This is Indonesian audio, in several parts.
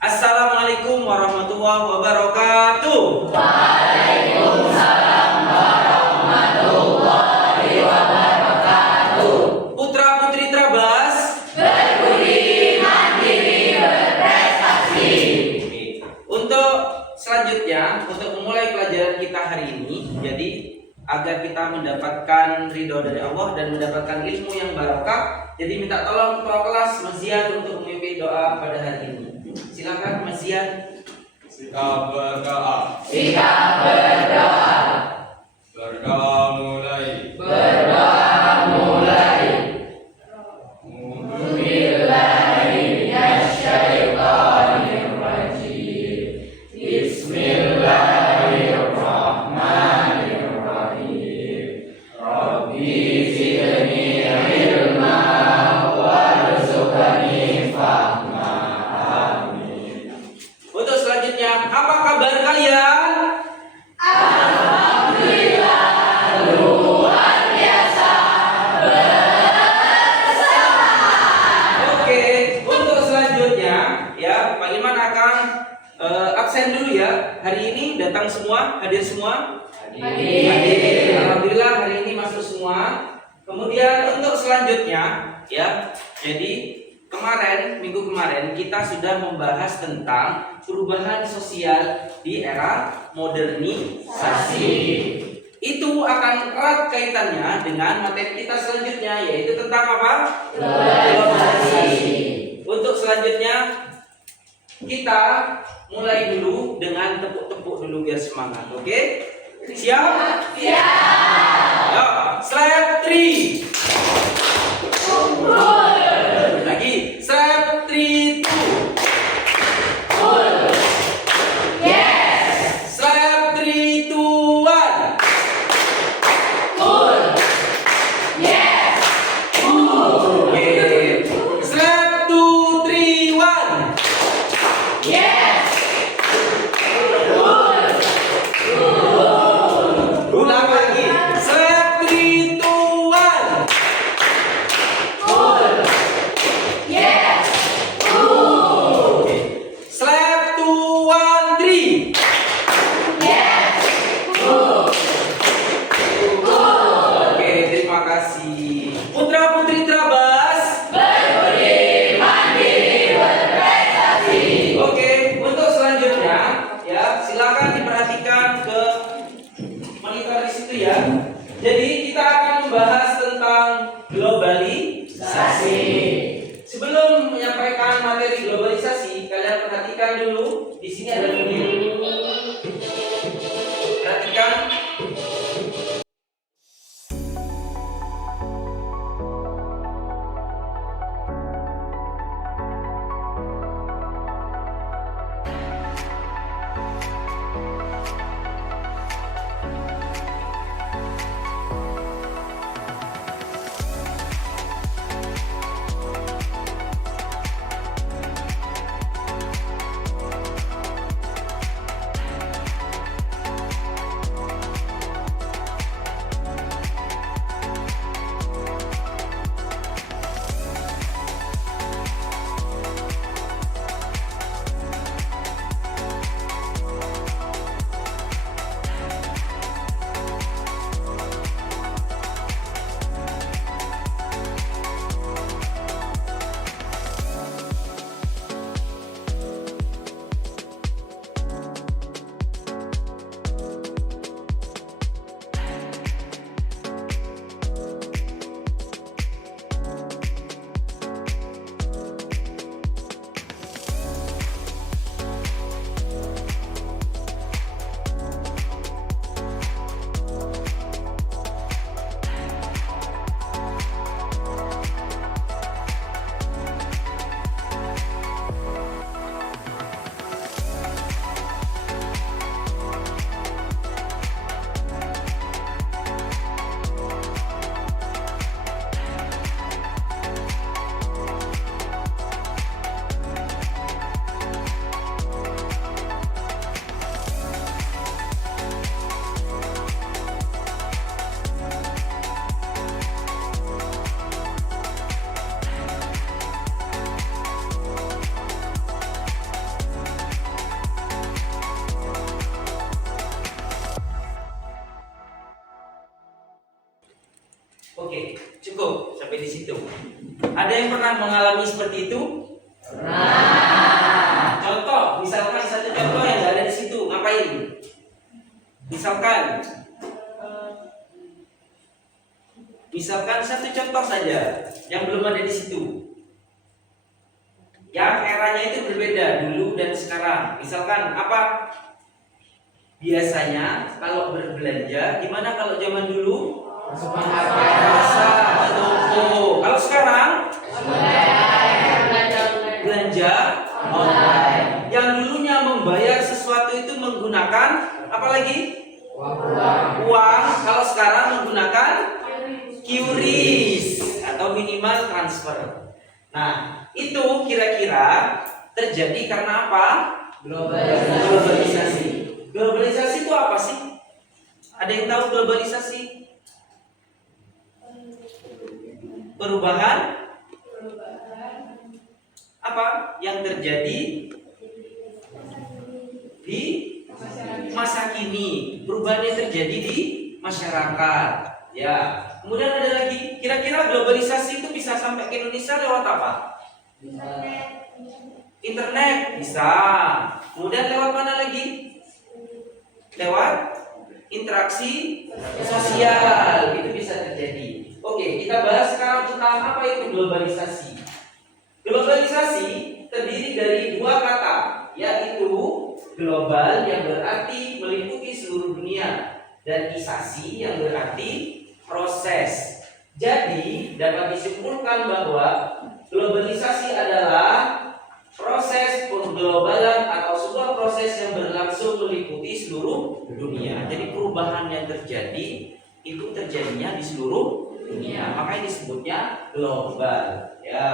Assalamualaikum warahmatullahi wabarakatuh. Waalaikumsalam warahmatullahi wabarakatuh. Putra-putri Trabas, Berbudi, mandiri, berprestasi. Untuk selanjutnya, untuk memulai pelajaran kita hari ini, jadi agar kita mendapatkan ridho dari Allah dan mendapatkan ilmu yang barokah, jadi minta tolong ketua kelas Mas Zian untuk memimpin doa pada hari ini. Silakan Mas Zian. Sikap berdoa. Sikap berdoa. Berdoa mulai. Berdoa mulai. Bismillahirrahmanirrahim. Bismillahirrahmanirrahim. Rabbi zidni ilma warzuqni fahma. Amin. Untuk selanjutnya, apa kabar kalian? Alhamdulillah, luar biasa. Oke, untuk selanjutnya ya Pak Iman akan absen dulu ya. Hari ini datang semua, hadir semua? Hadir. Alhamdulillah hari ini masuk semua. Kemudian untuk selanjutnya ya, jadi minggu kemarin kita sudah membahas tentang perubahan sosial di era modernisasi. Itu akan erat kaitannya dengan materi kita selanjutnya, yaitu tentang apa? Globalisasi. Untuk selanjutnya kita mulai dulu dengan tepuk-tepuk dulu biar semangat. Oke? Siap? Siap. Yo, slide 3. Lagi, slide 3 2. Yes. Slide 3 2 1. Cool. Yes. Oke. Slide 2 3 1. Yes. Ulang lagi. Slide 3 2 1. Cool. Yes. Slide 2 1 3. Yes. Oke, terima kasih. Putra-putri Trabas. Berbudi, mandiri, berprestasi. Oke, untuk selanjutnya ya, silakan diperhatikan ke monitor di situ ya. Jadi kita akan membahas tentang globalisasi. Sebelum menyampaikan materi globalisasi, kalian perhatikan dulu di sini ada video. Perhatikan. Ada yang pernah mengalami seperti itu? Contoh, misalkan satu contoh yang nggak ada di situ, ngapain? Misalkan satu contoh saja yang belum ada di situ. Yang eranya itu berbeda dulu dan sekarang. Misalkan apa? Biasanya kalau berbelanja, gimana kalau zaman dulu? Pasar, toko. Kalau sekarang belanja online. Yang dulunya membayar sesuatu itu menggunakan apa lagi? Uang. Kalau sekarang menggunakan QRIS atau minimal transfer. Nah, itu kira-kira terjadi karena apa? Globalisasi. Globalisasi itu apa sih? Ada yang tahu globalisasi? Perubahan apa yang terjadi di masa kini? Perubahan yang terjadi di masyarakat. Ya. Kemudian ada lagi, kira-kira globalisasi itu bisa sampai ke Indonesia lewat apa? Internet bisa. Kemudian lewat mana lagi? Lewat interaksi sosial, itu bisa terjadi. Oke, kita bahas sekarang tentang apa itu globalisasi. Globalisasi terdiri dari dua kata, yaitu global yang berarti meliputi seluruh dunia dan isasi yang berarti proses. Jadi dapat disimpulkan bahwa globalisasi adalah proses pengglobalan atau sebuah proses yang berlangsung meliputi seluruh dunia. Jadi perubahan yang terjadi itu terjadinya di seluruh dunia. Makanya disebutnya global. Ya,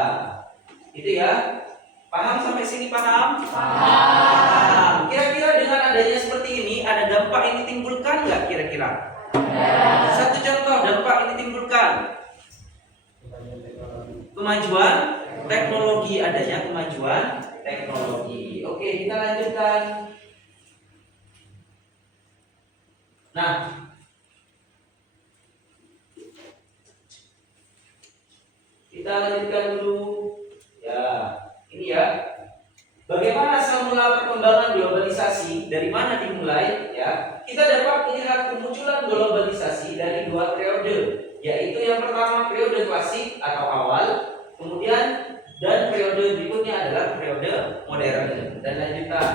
itu ya. Paham sampai sini paham? Paham. Kira-kira dengan adanya seperti ini ada dampak yang ditimbulkan nggak kira-kira? Satu contoh dampak yang ditimbulkan. Kemajuan teknologi, adanya kemajuan teknologi. Oke, kita lanjutkan. Nah, kita lanjutkan dulu. Ya, ini ya. Bagaimana asal mula perkembangan globalisasi? Dari mana dimulai? Ya, kita dapat melihat kemunculan globalisasi dari dua periode, yaitu yang pertama periode klasik atau awal, kemudian dan periode berikutnya adalah periode modern. Dan lanjutan.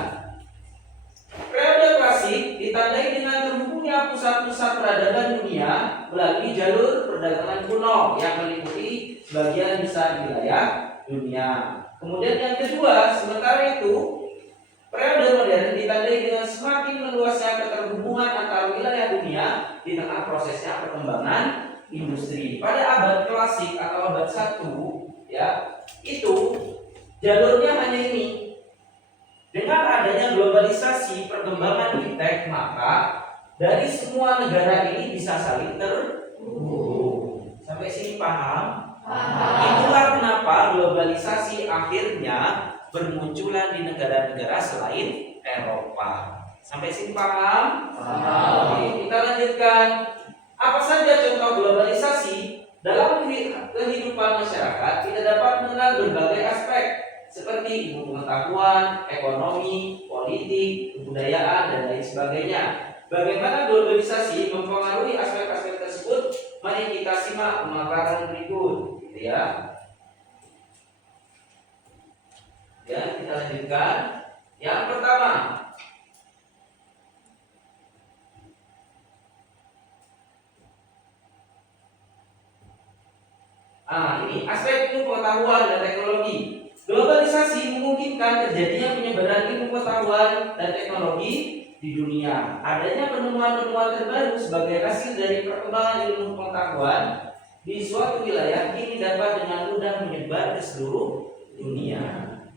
Periode klasik ditandai dengan terhubungnya pusat-pusat peradaban dunia melalui jalur perdagangan kuno yang meliputi sebagian besar wilayah dunia. Kemudian yang kedua, sementara itu periode modern ditandai dengan semakin meluasnya keterhubungan antar wilayah dunia di tengah prosesnya perkembangan industri. Pada abad klasik atau abad 1, ya, itu jalurnya hanya ini. Dengan adanya globalisasi perkembangan iptek, maka dari semua negara ini bisa saling terhubung. Sampai sini paham? Itulah kenapa globalisasi akhirnya bermunculan di negara-negara selain Eropa. Sampai sini paham? Oke, kita lanjutkan. Apa saja contoh globalisasi? Dalam kehidupan masyarakat kita dapat mengenal berbagai aspek seperti ilmu pengetahuan, ekonomi, politik, kebudayaan, dan lain sebagainya. Bagaimana globalisasi mempengaruhi aspek-aspek tersebut? Mari kita simak pemaparan berikut, gitu ya. Ya, kita lanjutkan. Yang pertama, ini aspek ilmu pengetahuan dan teknologi. Globalisasi memungkinkan terjadinya penyebaran ilmu pengetahuan dan teknologi di dunia. Adanya penemuan-penemuan terbaru sebagai hasil dari perkembangan ilmu pengetahuan di suatu wilayah ini dapat dengan mudah menyebar ke seluruh dunia.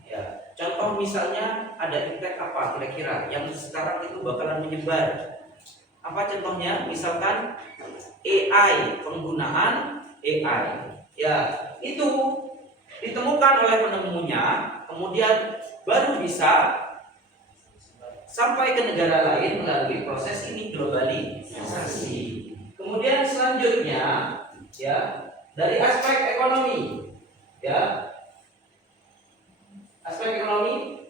Ya. Contoh misalnya ada iptek apa kira-kira yang sekarang itu bakalan menyebar. Apa contohnya? Misalkan AI, penggunaan AI. Ya, itu ditemukan oleh penemunya, kemudian baru bisa sampai ke negara lain melalui proses ini globalisasi. Kemudian selanjutnya, ya, dari aspek ekonomi, Ya. Aspek ekonomi.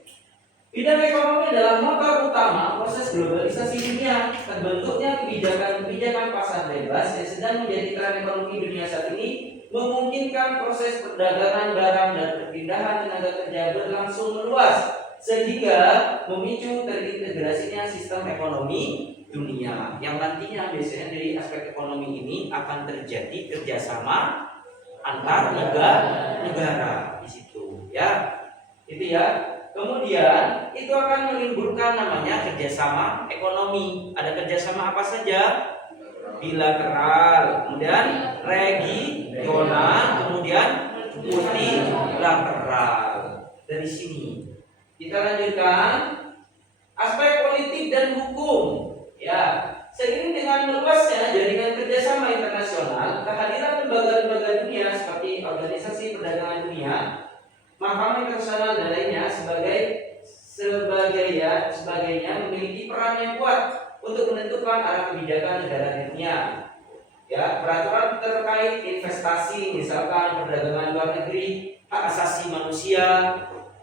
Bidang ekonomi adalah motor utama proses globalisasi dunia. Terbentuknya kebijakan-kebijakan pasar bebas yang sedang menjadi tren ekonomi dunia saat ini memungkinkan proses perdagangan barang dan perpindahan tenaga kerja berlangsung meluas sehingga memicu terintegrasinya sistem ekonomi dunia yang nantinya biasanya dari aspek ekonomi ini akan terjadi kerjasama antar negara di situ ya. Itu ya. Kemudian itu akan menimbulkan namanya kerjasama ekonomi. Ada kerjasama apa saja? Bilateral, kemudian regional, kemudian multilateral. Dari sini kita lanjutkan aspek politik dan hukum. Ya, seiring dengan meluasnya jaringan kerjasama internasional, kehadiran lembaga-lembaga dunia seperti Organisasi Perdagangan Dunia, Mahkamah Internasional dan lainnya sebagainya memiliki peran yang kuat untuk menentukan arah kebijakan negara di dunia. Ya, peraturan terkait investasi, misalkan perdagangan luar negeri, hak asasi manusia,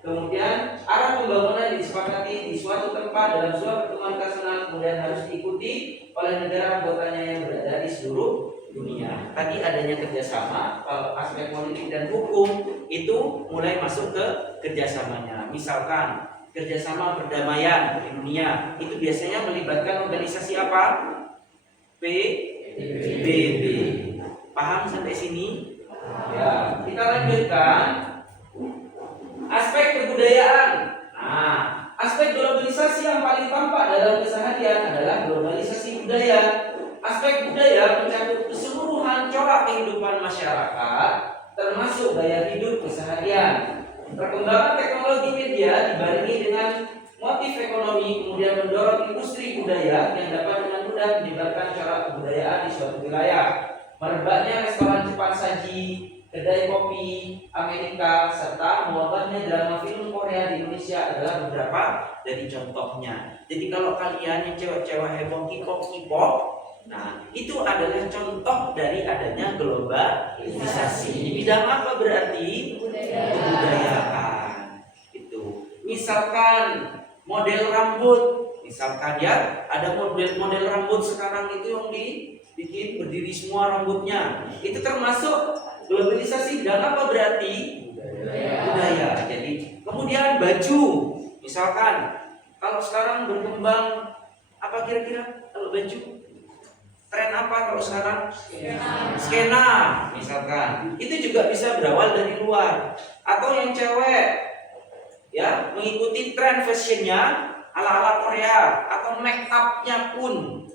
kemudian arah pembangunan disepakati di suatu tempat dalam suatu pertemuan internasional kemudian harus diikuti oleh negara anggotanya yang berada di seluruh dunia. Tadi adanya kerjasama, kalau aspek politik dan hukum itu mulai masuk ke kerjasamanya. Misalkan kerjasama perdamaian di dunia itu biasanya melibatkan organisasi apa? PBB. Paham sampai sini? Ya, kita lanjutkan aspek kebudayaan. Nah, aspek globalisasi yang paling tampak dalam keseharian adalah globalisasi budaya. Aspek budaya mencakup keseluruhan corak kehidupan masyarakat, termasuk gaya hidup keseharian. Perkembangan teknologi media dibarengi dengan motif ekonomi kemudian mendorong industri budaya yang dapat dengan mudah menyebarkan corak kebudayaan di suatu wilayah. Merebaknya restoran cepat saji, kedai kopi Amerika, serta mewabahnya drama film Korea di Indonesia adalah beberapa dari contohnya. Jadi kalau kalian yang cewek-cewek heboh K-pop, nah itu adalah contoh dari adanya globalisasi. Di bidang apa berarti? Kebudayaan. Itu. Misalkan model rambut, misalkan ya ada model rambut sekarang itu yang dibikin berdiri semua rambutnya. Itu termasuk globalisasi. Bidang apa berarti? Budaya. Jadi kemudian baju, misalkan kalau sekarang berkembang apa kira-kira kalau baju? Tren apa kalau sekarang? Skena misalkan. Itu juga bisa berawal dari luar. Atau yang cewek ya mengikuti tren fashionnya ala-ala Korea atau make upnya pun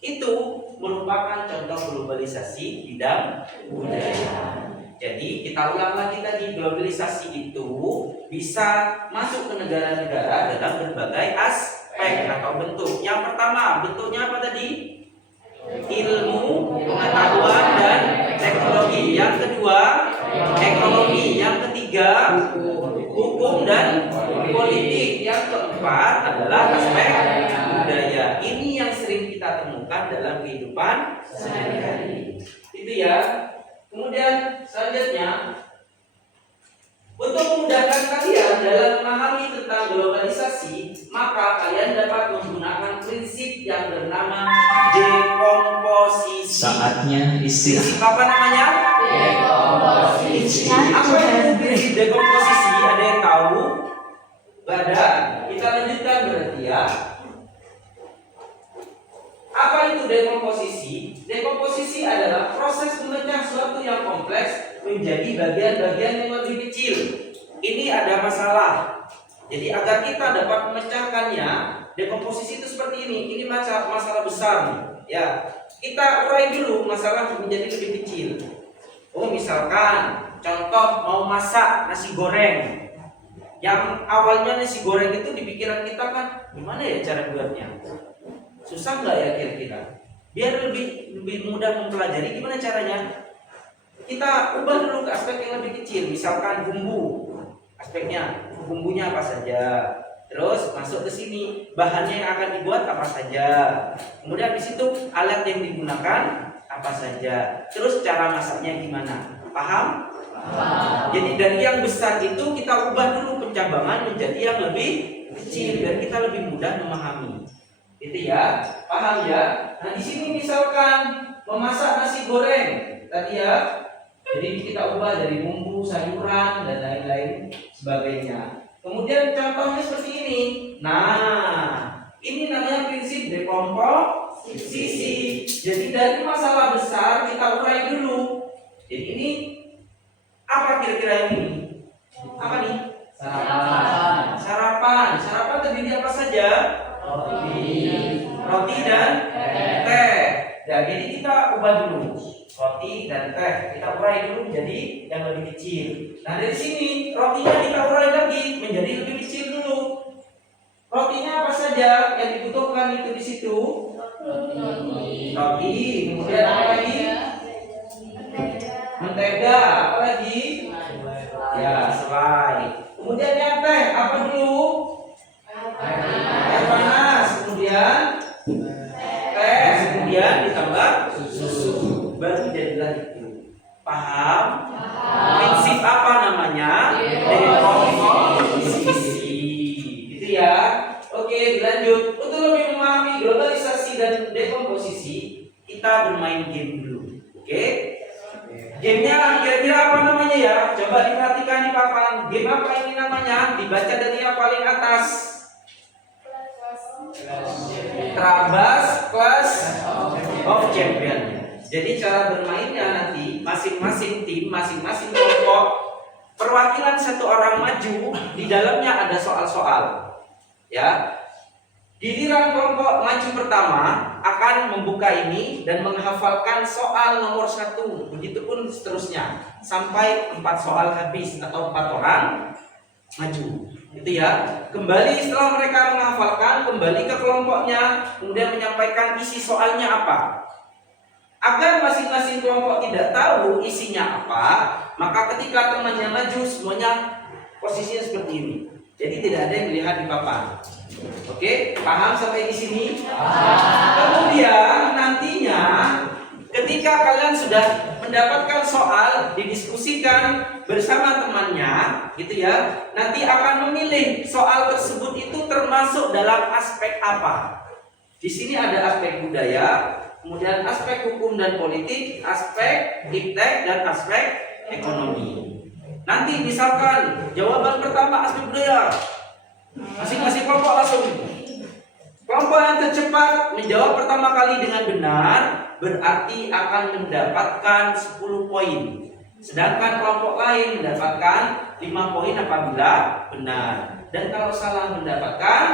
itu merupakan contoh globalisasi bidang budaya. Jadi kita ulang lagi tadi, globalisasi itu bisa masuk ke negara-negara dalam berbagai aspek atau bentuk. Yang pertama bentuknya apa tadi? Ilmu, pengetahuan dan teknologi. Yang kedua ekonomi. Yang ketiga hukum dan politik. Yang keempat adalah aspek budaya. Ini yang sering kita temukan dalam kehidupan sehari-hari. Itu ya. Kemudian selanjutnya, untuk memudahkan kalian dalam memahami tentang globalisasi, maka kalian dapat menggunakan prinsip yang bernama dekomposisi. Saatnya Prinsip apa namanya? Dekomposisi. Apa itu prinsip dekomposisi? Ada yang tahu? Gak ada? Kita lanjutkan berarti ya. Apa itu dekomposisi? Dekomposisi adalah proses memecah suatu yang kompleks menjadi bagian-bagian yang lebih kecil. Ini ada masalah. Jadi agar kita dapat memecahkannya, dekomposisi itu seperti ini. Ini masalah besar nih. Ya, kita urai dulu masalah menjadi lebih kecil. Oh, misalkan contoh mau masak nasi goreng. Yang awalnya nasi goreng itu di pikiran kita kan gimana ya cara buatnya? Susah nggak ya kira-kira? Biar lebih mudah mempelajari gimana caranya. Kita ubah dulu ke aspek yang lebih kecil. Misalkan bumbu, aspeknya bumbunya apa saja. Terus masuk ke sini bahannya yang akan dibuat apa saja. Kemudian di situ alat yang digunakan apa saja. Terus cara masaknya gimana? Paham? Jadi dari yang besar itu kita ubah dulu pencabangan menjadi yang lebih kecil biar kita lebih mudah memahami. Itu ya, paham ya? Nah di sini misalkan memasak nasi goreng tadi ya, jadi kita ubah dari bumbu, sayuran dan lain-lain sebagainya. Kemudian contohnya seperti ini. Nah, ini namanya prinsip dekomposisi. Jadi dari masalah besar kita urai dulu. Jadi ini apa kira-kira yang ini? Apa nih? Sarapan. Sarapan terdiri apa saja? Roti dan teh. Nah, jadi kita ubah dulu. Roti dan teh kita urai dulu menjadi yang lebih kecil. Nah dari sini rotinya kita urai lagi menjadi lebih kecil dulu. Rotinya apa saja yang dibutuhkan itu di situ? Roti, kemudian apa lagi? Mentega, apa lagi? Ya, selai. Kemudian yang teh apa dulu? Air panas, kemudian teh, kemudian ditambah susu. Baru jadilah itu. Paham? Prinsip apa namanya? Dekomposisi. Gitu ya. Oke, dilanjut. Untuk lebih memahami globalisasi dan dekomposisi, kita bermain game dulu. Oke? Gamenya kira-kira apa namanya ya? Coba diperhatikan di papan. Game apa ini namanya? Dibaca dari yang paling atas. Trabas Clash of Champions. Jadi cara bermainnya nanti masing-masing tim, masing-masing kelompok perwakilan satu orang maju, di dalamnya ada soal-soal. Ya. Giliran kelompok maju pertama akan membuka ini dan menghafalkan soal nomor 1. Begitupun seterusnya sampai 4 soal habis atau 4 orang maju. Itu ya. Kembali setelah mereka menghafalkan, kembali ke kelompoknya, kemudian menyampaikan isi soalnya apa. Agar masing-masing kelompok tidak tahu isinya apa, maka ketika temannya maju semuanya posisinya seperti ini. Jadi tidak ada yang dilihat di papan. Oke, paham sampai di sini? Kemudian nantinya ketika kalian sudah mendapatkan soal, didiskusikan bersama temannya, gitu ya. Nanti akan memilih soal tersebut itu termasuk dalam aspek apa. Di sini ada aspek budaya, kemudian aspek hukum dan politik, aspek iptek dan aspek ekonomi. Nanti misalkan jawaban pertama aspek budaya, masing-masing kelompok langsung. Kelompok yang tercepat menjawab pertama kali dengan benar berarti akan mendapatkan 10 poin. Sedangkan kelompok lain mendapatkan 5 poin apabila benar. Dan kalau salah mendapatkan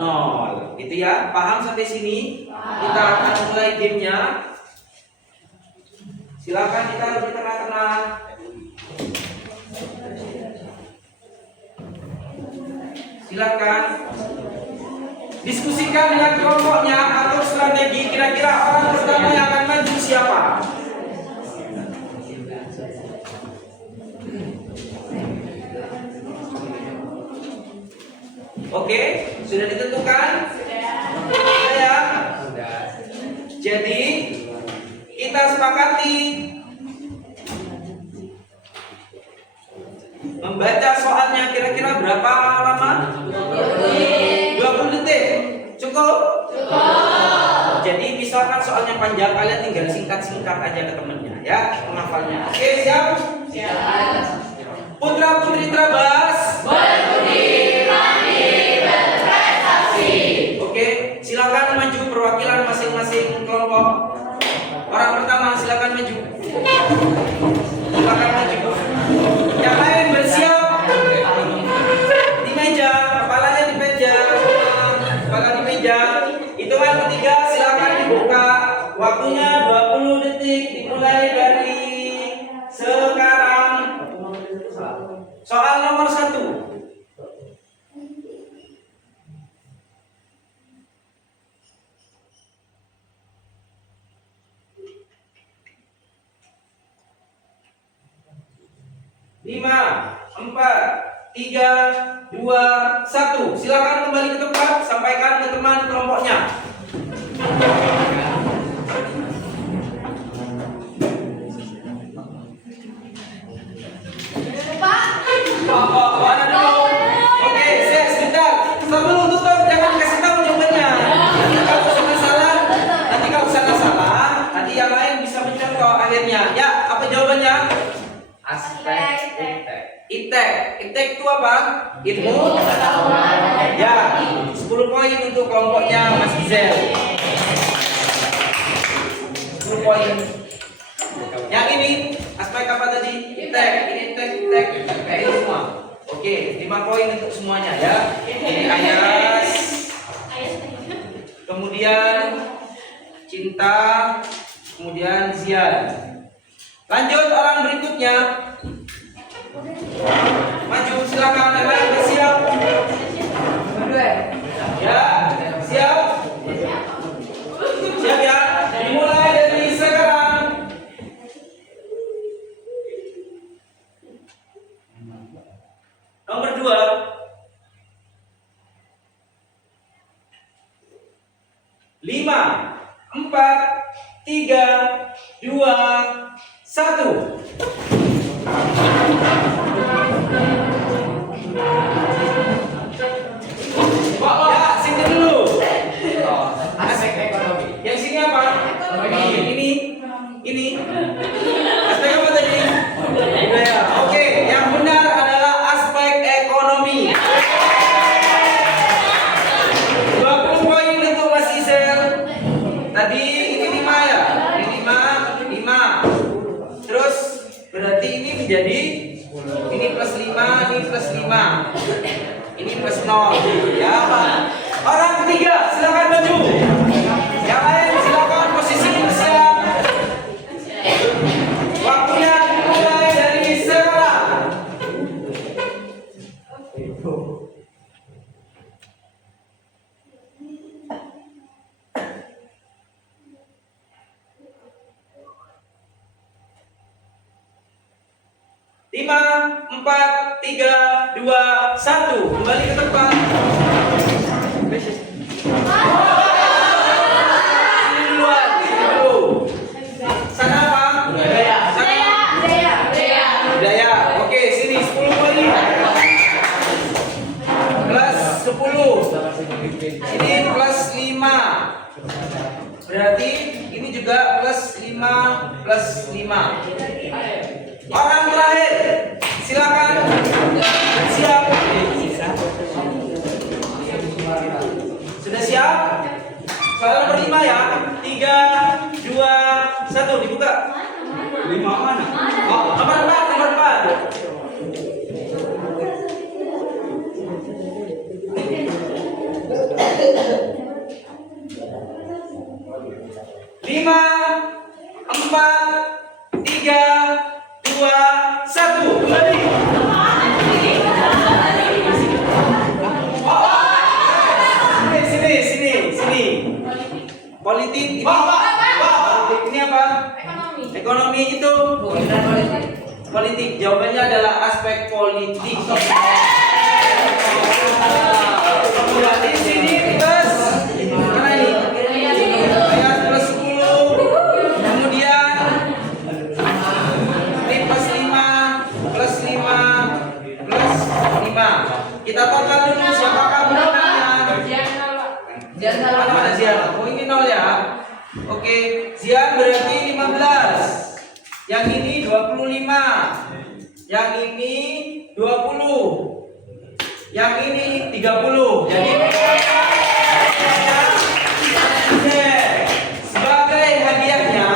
0. Gitu ya. Paham sampai sini? Kita akan mulai gamenya. Silakan kita lebih tenang-tenang. Silakan diskusikan dengan kelompoknya atau strategi. Kira-kira orang pertama yang akan maju siapa? Oke, sudah ditentukan? Sudah ya? Jadi kita sepakati membaca soalnya kira-kira berapa lama? 20 detik. Cukup? Jadi misalkan soalnya panjang, kalian tinggal singkat-singkat aja ke temennya ya, penghafalnya. Oke, siap? Siap. Putra putri Trabas Berbudi mandi berprestasi. Oke, silakan maju perwakilan masing-masing kelompok. Orang pertama silakan maju. Silakan maju. Yang lain bersiap di meja, kepalanya di meja, kepala di meja. Hitungan ketiga silakan dibuka. Waktunya 20 detik dimulai dari sekarang. Soal nomor 1. Lima, 4, 3, 2, 1. Silakan kembali ke tempat. Sampaikan ke teman kelompoknya. apa? Ilmu ya. 10 poin untuk kelompoknya Mas Izel. 10 poin. Yang ini aspek apa tadi? Tek, ini tek, ini semua. Oke, 5 poin untuk semuanya ya. Ini Ayas. Kemudian Cinta, kemudian Zian. Lanjut orang berikutnya. Maju silakan, yang lain bersiap. Ya, siap. Siap ya. Dimulai dari sekarang. Nomor 2. Lima, 4, 3, 2, 1. Ya, sini dulu. Aspek ekonomi. Yang sini apa? Ini. Aspek apa tadi? Budaya. Oke, yang benar adalah aspek ekonomi. 20 poin untuk Mas Isel. Tadi ini 5 ya? Ini 5. Terus berarti ini menjadi ini plus 5, ini plus 5. Ini plus 0 ya. Orang ketiga silakan maju. Yang lain silakan posisi bersiap. Waktunya dimulai dari sekarang. Lima, 4, 3, 2, 1. Kembali ke tempat. Sini duluan, sini dulu. Sana apa? Budaya. Sana budaya. Oke, sini 10 poin. Plus 10. Ini plus 5. Berarti ini juga plus 5 plus 5. Orang terakhir, silakan siap. Sudah siap? Soal nomor 5 ya. 3, 2, 1 dibuka. 5 mana? Oh, nomor 4. 5, 4, 3, 2, 1. Kembali. Sini. Politik ini. Politik ini apa? Ekonomi itu. Politik. Jawabannya adalah aspek politik. Berarti sini plus mana ini? Ayat plus 10. Kemudian ini plus 5 plus 5 plus 5. Kita total dulu siapakah pemenangnya? Mana Zian? Oh ini 0 ya. Oke, Zian berarti 15. Yang ini 25. Yang ini 20. Yang ini 30. Jadi sebagai hadiahnya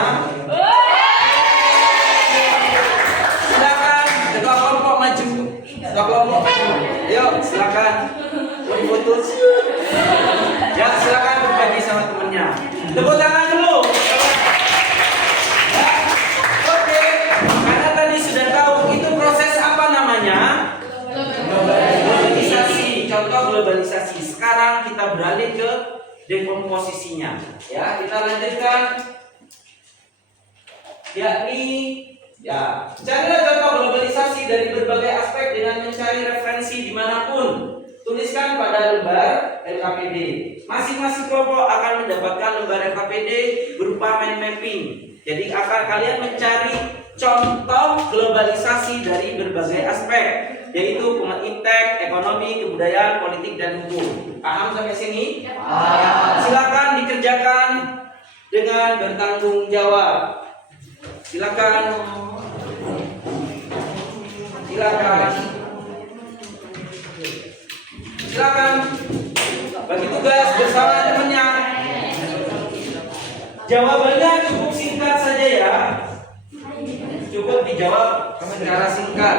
silakan ketua kelompok maju. Ketua kelompok maju. Ayo silakan. Putus. Ya silakan berbagi sama temennya. Tepuk tangan dulu. Ya. Oke. Karena tadi sudah tahu itu proses apa namanya? Globalisasi. Contoh globalisasi. Sekarang kita beralih ke dekomposisinya. Ya, kita lanjutkan. Yakni ya, carilah contoh globalisasi dari berbagai aspek dengan mencari referensi dimanapun. Tuliskan pada lembar LKPD. Masing-masing kelompok akan mendapatkan lembar LKPD berupa mind mapping. Jadi akan kalian mencari contoh globalisasi dari berbagai aspek, yaitu pengetahuan, ekonomi, kebudayaan, politik, dan hukum. Paham sampai sini? Silakan dikerjakan dengan bertanggung jawab. Silakan. Silakan bagi tugas bersama temannya. Jawabannya cukup singkat saja ya. Cukup dijawab secara singkat.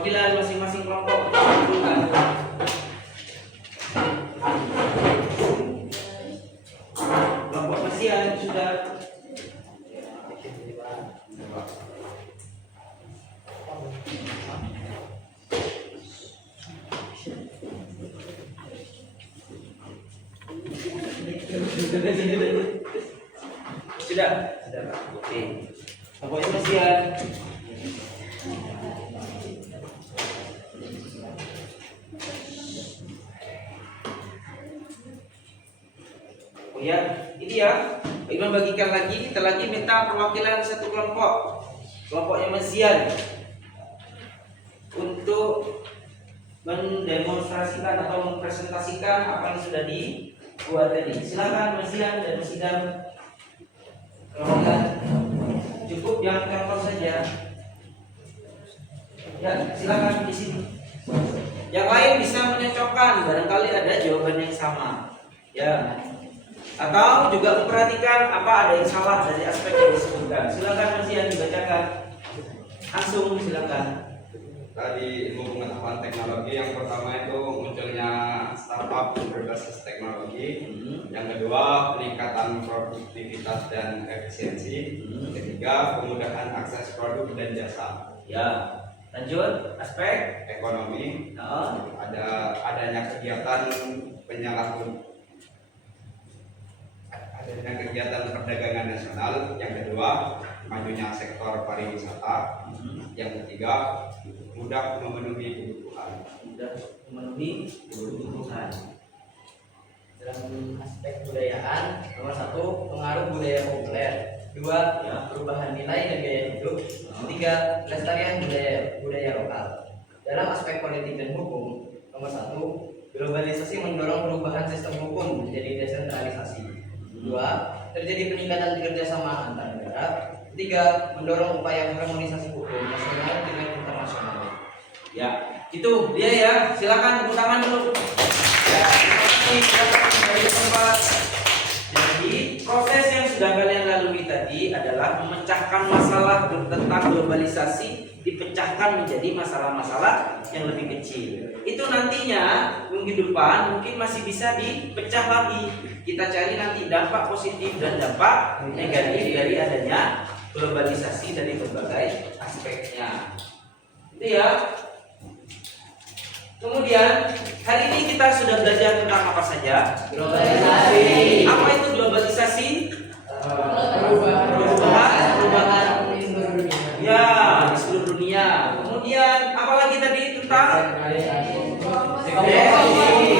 perwakilan masing-masing kelompok dikumpulkan. Kelompok pasien sudah. Sudah. Oke. Pokoknya masih ya. Oh ya, ini ya. Iman bagikan lagi, kita lagi minta perwakilan satu kelompok. Kelompoknya Mazian untuk mendemonstrasikan atau mempresentasikan apa yang sudah dibuat tadi. Silakan Mazian dan Masidam. Perwakilan cukup yang contoh saja. Ya, silakan di sini. Yang lain bisa menyocokkan, barangkali ada jawaban yang sama. Ya. Atau juga memperhatikan apa ada yang salah dari aspek yang disebutkan. Silakan Mazian dibacakan. Langsung silakan. Tadi ilmu pengetahuan teknologi yang pertama itu munculnya startup berbasis teknologi. Yang kedua peningkatan produktivitas dan efisiensi. Ketiga kemudahan akses produk dan jasa. Ya, lanjut aspek Ekonomi, oh. adanya kegiatan kegiatan perdagangan nasional. Yang kedua majunya sektor pariwisata. Yang ketiga mudah memenuhi kebutuhan. Sudah memenuhi kebutuhan. Dalam aspek budayaan, nomor 1 pengaruh budaya populer, 2 Ya. perubahan nilai dan gaya hidup, 3 pelestarian budaya lokal. Dalam aspek politik dan hukum, nomor 1 globalisasi mendorong perubahan sistem hukum menjadi desentralisasi, 2 terjadi peningkatan kerjasama antar negara, 3 mendorong upaya harmonisasi hukum nasional dengan internasional. Ya, itu dia ya. Silakan tepuk tangan dulu. Ya, terima kasih. Silakan kembali ke tempat. Jadi, proses yang sudah kalian lalui tadi adalah memecahkan masalah tentang globalisasi, dipecahkan menjadi masalah-masalah yang lebih kecil. Itu nantinya minggu depan mungkin masih bisa dipecah lagi. Kita cari nanti dampak positif dan dampak negatif dari adanya globalisasi dari berbagai aspeknya. Itu ya. Kemudian hari ini kita sudah belajar tentang apa saja? Globalisasi. Apa itu globalisasi? Perubahan di seluruh dunia. Ya, di seluruh dunia. Kemudian apa lagi tadi tentang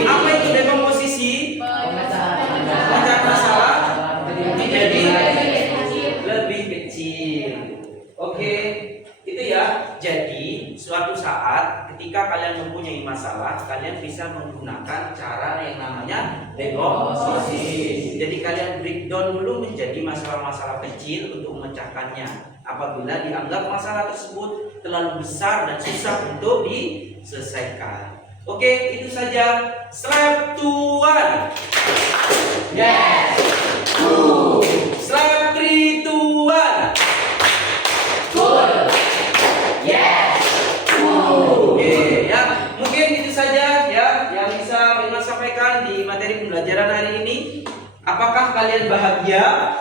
apa itu dekomposisi? Pemecahan masalah menjadi lebih kecil. Oke, itu ya. Jadi suatu saat ketika kalian mempunyai masalah, kalian bisa menggunakan cara yang namanya dekomposisi. Jadi kalian breakdown dulu menjadi masalah-masalah kecil untuk memecahkannya. Apabila dianggap masalah tersebut terlalu besar dan susah untuk diselesaikan. Oke, itu saja. Slide 1. Yes. Slide 3, 2, 1. Cool. Yes. Oke, ya. Mungkin itu saja ya yang bisa Iman sampaikan di materi pembelajaran hari ini. Apakah kalian bahagia?